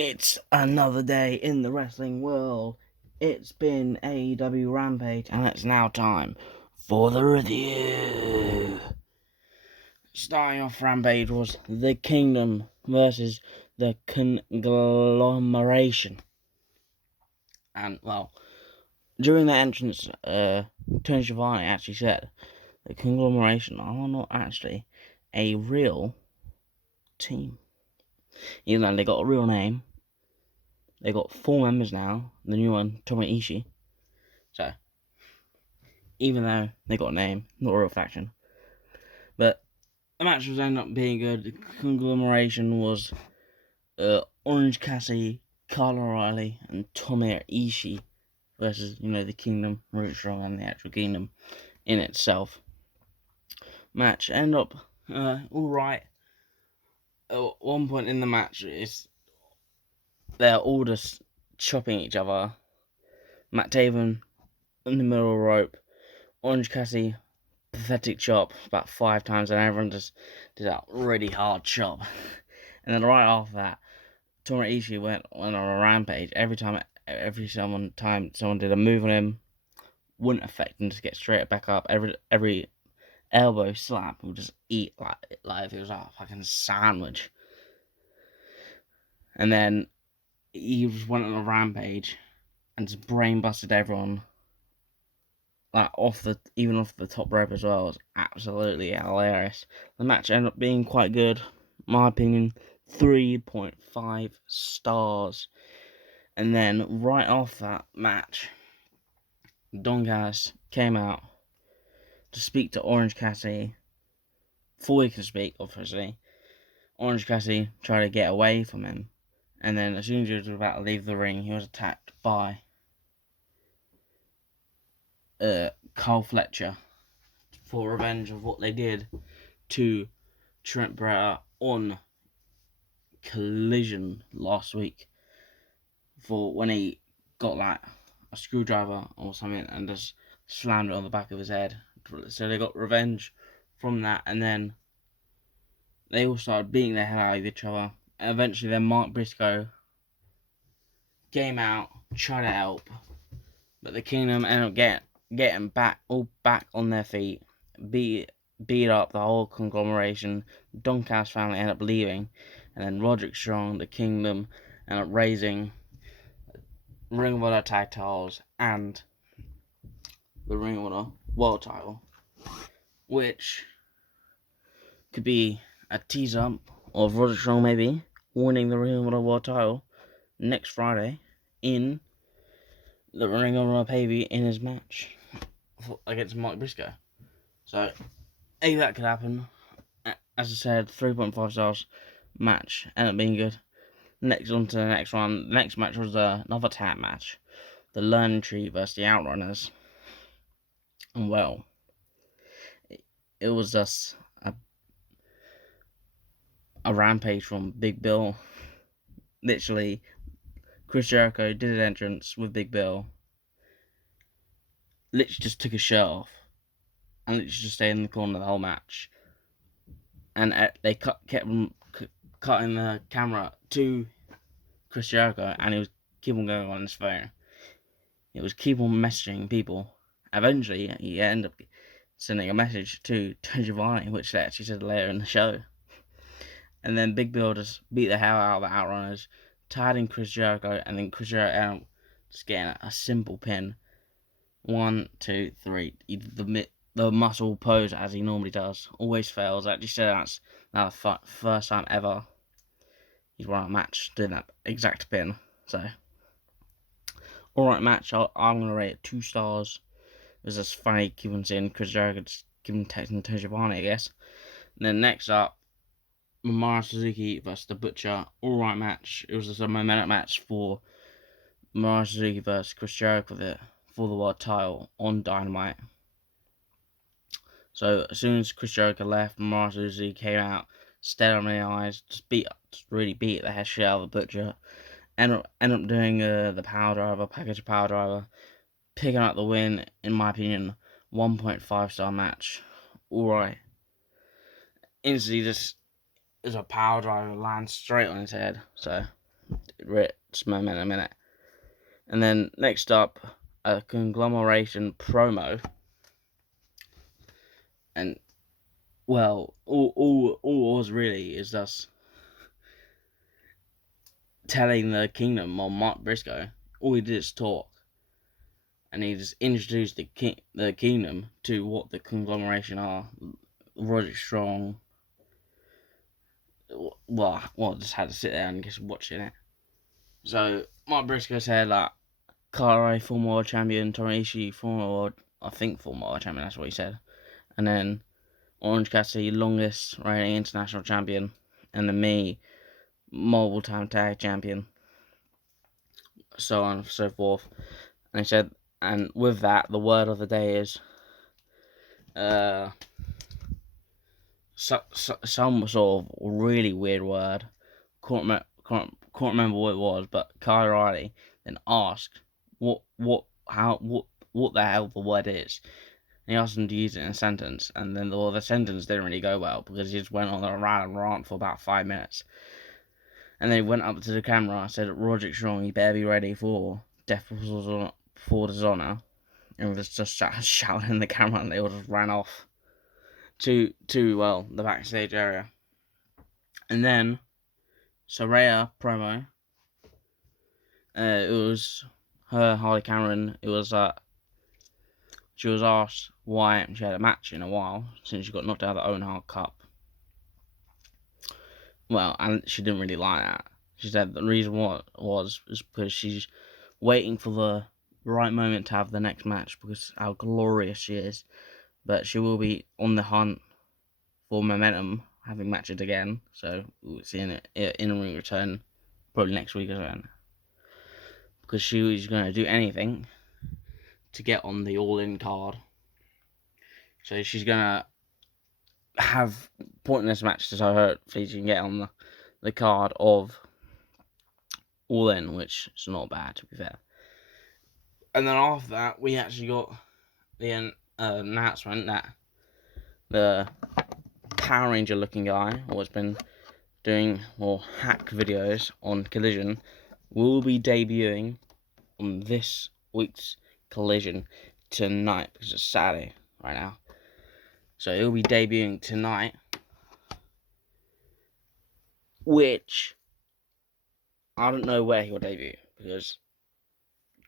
It's another day in the wrestling world. It's been AEW Rampage, and it's now time for the review. Starting off Rampage was the Kingdom versus the Conglomeration. And, well, during the entrance, Tony Schiavone actually said the Conglomeration are not actually a real team. Even though they got a real name. They got 4 members now. The new one, Tomoe Ishii. So, even though they got a name, not a real faction. But the match was ended up being good. The Conglomeration was Orange Cassidy, Kyle O'Reilly, and Tomoe Ishii versus, the Kingdom, Root Strong, and the actual Kingdom in itself. Match ended up alright. At one point in the match, they're all just chopping each other. Matt Taven in the middle of the rope. Orange Cassidy, pathetic chop about 5 times, and everyone just did that really hard chop. And then right after that, Tomoe Ishii went on a rampage. Every time someone did a move on him, wouldn't affect him, just get straight back up. Every elbow slap would just eat like if it was a fucking sandwich. And then he just went on a rampage and just brain busted everyone. Like off the top rope as well. It was absolutely hilarious. The match ended up being quite good, in my opinion. 3.5 stars. And then right off that match, Don Callis came out to speak to Orange Cassidy. Before he could speak, obviously, Orange Cassidy tried to get away from him. And then as soon as he was about to leave the ring, he was attacked by Carl Fletcher for revenge of what they did to Trent Beretta on Collision last week, for when he got like a screwdriver or something and just slammed it on the back of his head. So they got revenge from that, and then they all started beating the hell out of each other. And eventually then Mark Briscoe came out, tried to help, but the Kingdom ended up getting back on their feet, beat up the whole Conglomeration. Don Callis family ended up leaving, and then Roderick Strong, the Kingdom, ended up raising Ring of Honor tag titles and the Ring of Honor world title, which could be a teaser of Roderick Strong maybe winning the Ring of Honor world title next Friday in the Ring of Honor pay-per-view in his match against Mark Briscoe. So, maybe that could happen. As I said, 3.5 stars. Match ended up being good. Next on to the next one. The next match was another tag match. The Learning Tree versus the Outrunners. And well, it was just a rampage from Big Bill. Literally, Chris Jericho did an entrance with Big Bill. Literally just took his shirt off. And literally just stayed in the corner the whole match. And they kept cutting the camera to Chris Jericho, and he was keep on going on his phone. It was keep on messaging people. Eventually, he ended up sending a message to Tony Schiavone, which they actually said later in the show. And then Big Bill just beat the hell out of the Outrunners, tied in Chris Jericho, and then Chris Jericho ended up just getting a simple pin. 1, 2, 3. He did the muscle pose as he normally does. Always fails. I actually said that's now the first time ever he's won a match doing that exact pin. So, alright match. I'm going to rate it 2 stars. It was just funny keeping seeing Chris Jericho just giving texting to Giovanni, I guess. And then next up, Minoru Suzuki versus The Butcher. Alright match. It was just a momentum match for Minoru Suzuki versus Chris Jericho for the world title on Dynamite. So as soon as Chris Jericho left, Minoru Suzuki came out, stared him in the eyes, just really beat the head shit out of The Butcher. Ended up doing the power driver, package power driver, picking up the win. In my opinion, 1.5 star match. Alright. Instantly just as a power driver lands straight on his head. So Ritz momentum in it. And then next up, a Conglomeration promo. And, well, all it was really is us telling the Kingdom on Mark Briscoe. All he did is talk. And he just introduced the Kingdom to what the Conglomeration are. Roderick Strong. Well, just had to sit there and just watch it. So, Mark Briscoe said, like, Kyle former world champion, Toriishi, former world champion, that's what he said. And then Orange Cassidy, longest reigning international champion. And then me, multiple time tag champion. So on and so forth. And he said, and with that, the word of the day is some sort of really weird word. Can't remember what it was, but Kyle O'Reilly then asked what the hell the word is. And he asked him to use it in a sentence, and then the sentence didn't really go well because he just went on a rant for about 5 minutes. And then he went up to the camera and said, Roderick Strong, you better be ready for death before dishonor. And was just shouting in the camera, and they all just ran off to the backstage area. And then Srarya Promo. It was her, Harley Cameron. It was she was asked why she had a match in a while since she got knocked out of the Owen Hart Cup. Well, and she didn't really like that. She said the reason was because she's waiting for the right moment to have the next match because how glorious she is. But she will be on the hunt for momentum, having matches again. So we'll see an in-ring return probably next week or so. Because she was going to do anything to get on the All-In card. So she's going to have pointless matches, so hopefully she can get on the card of All-In, which is not bad, to be fair. And then after that, we actually got the announcement that the Power Ranger looking guy, who has been doing more hack videos on Collision, will be debuting on this week's Collision tonight, because it's Saturday right now. So he'll be debuting tonight, which I don't know where he'll debut, because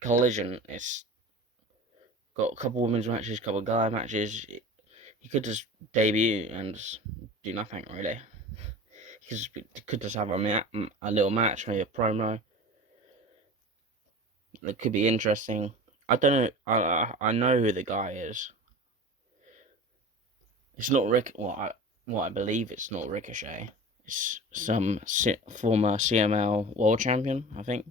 Collision is got a couple women's matches, a couple guy matches. He could just debut and just do nothing really. He could just have a little match, maybe a promo. It could be interesting. I don't know. I know who the guy is. It's not Rick. I believe it's not Ricochet. It's some former CML world champion, I think.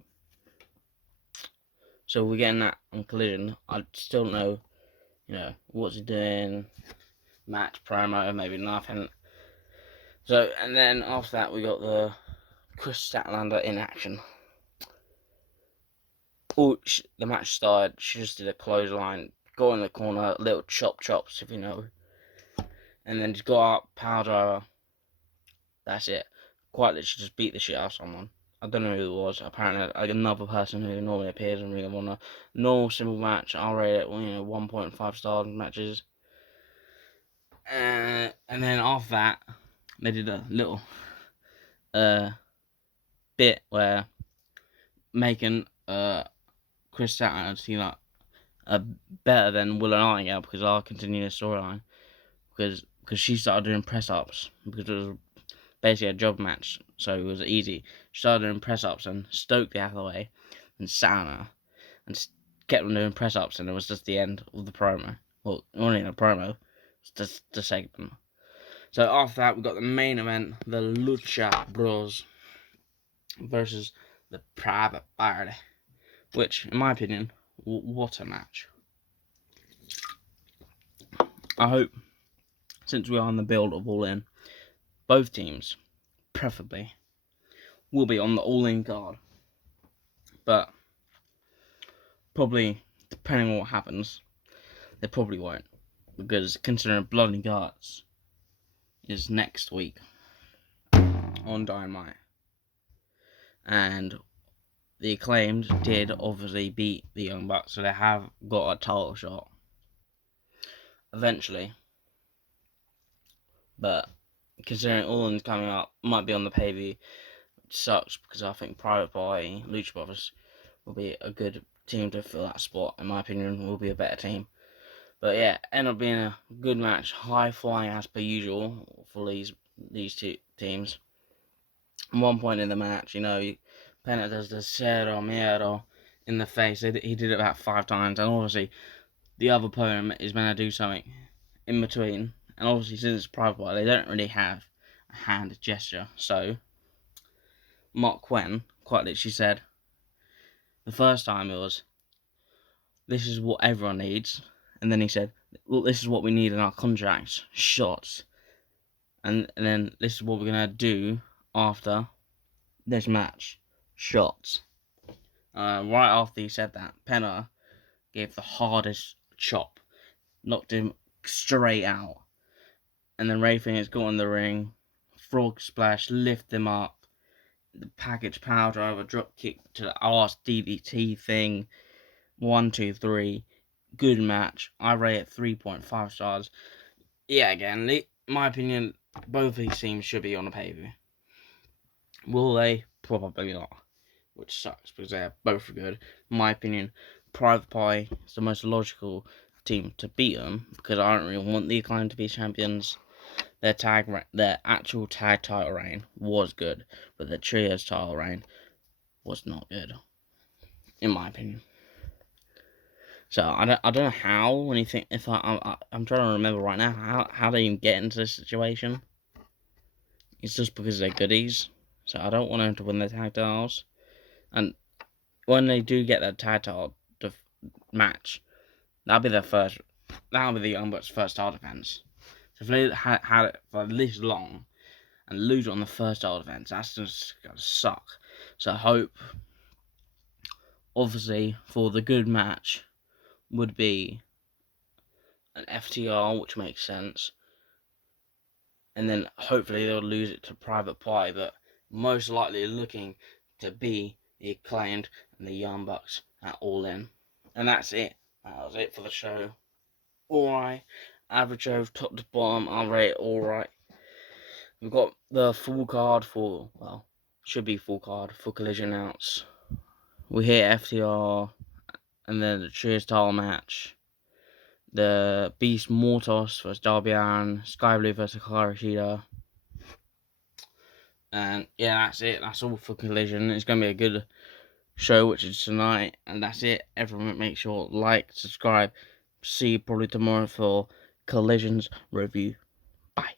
So we're getting that on Collision. I still don't know, what's he doing? Match, promo, maybe nothing. So, and then after that, we got the Kris Statlander in action. Oh, the match started. She just did a clothesline, got in the corner, little chops, if you know. And then just got up, power driver. That's it. Quite literally just beat the shit out of someone. I don't know who it was. Apparently, like another person who normally appears in Ring of Honor. Normal, simple match. I'll rate it, 1.5 star matches. And then after that, they did a little bit where making Kris Statlander seem like better than Willow Nightingale, because I'll continue the storyline. Because she started doing press ups, because it was basically a job match, so it was easy. She started doing press ups and stoked the Hathaway and sat on her and kept on doing press ups, and it was just the end of the promo. Well, not even a promo, it's just the segment. So after that, we got the main event, the Lucha Bros versus the Private Party, which, in my opinion, what a match. I hope, since we are on the build of All In, both teams, preferably, will be on the All In card. But probably, depending on what happens, they probably won't. Because considering Blood and Guts is next week on Dynamite. and the Acclaimed did obviously beat the Young Bucks, so they have got a title shot eventually. But considering All In's coming up, might be on the pay-per-view, which sucks because I think Private Party, Lucha Brothers will be a good team to fill that spot. In my opinion, will be a better team. But yeah, ended up being a good match, high flying as per usual for these two teams. At one point in the match, Penta does the cero miedo in the face. He did it about 5 times, and obviously the other opponent is meant to do something in between. And obviously, since it's private party, they don't really have a hand gesture. So Mark Quinn quite literally said the first time it was, "This is what everyone needs," and then he said, "Well, this is what we need in our contracts: shots." And then this is what we're gonna do after this match: shots. Right after he said that, Penta gave the hardest chop, knocked him straight out, and then Ray Phoenix got in the ring, frog splash, lift him up, the package power driver, drop kick to the arse DDT thing. 1, 2, 3. Good match. I rate it 3.5 stars. Yeah, again, in my opinion, both of these teams should be on a pay-per-view. Will they? Probably not. Which sucks because they're both good. In my opinion, Private Party is the most logical team to beat them because I don't really want the Acclaim to be champions. Their actual tag title reign was good, but the trios title reign was not good, in my opinion. So I don't know how. When you think, if I'm trying to remember right now how they even get into this situation. It's just because they're goodies. So I don't want them to win their tag titles. And when they do get that tag title match, that'll be the Young Bucks' first title defense. So if they had it for this long and lose it on the first title defense, that's just gonna suck. So I hope, obviously, for the good match would be an FTR, which makes sense. And then hopefully they'll lose it to Private Party, but most likely looking to be the Acclaimed and the Young Bucks at All In. And that's it. That was it for the show. Alright. Average show, top to bottom, I'll rate it alright. We've got the full card should be full card for Collision outs. We hit FTR, and then the Trios title match. The Beast Mortos versus Darby Allin, Sky Blue versus Hikaru Shida. And yeah, that's it. That's all for Collision. It's going to be a good show, which is tonight. And that's it. Everyone make sure like, subscribe. See you probably tomorrow for Collision's review. Bye.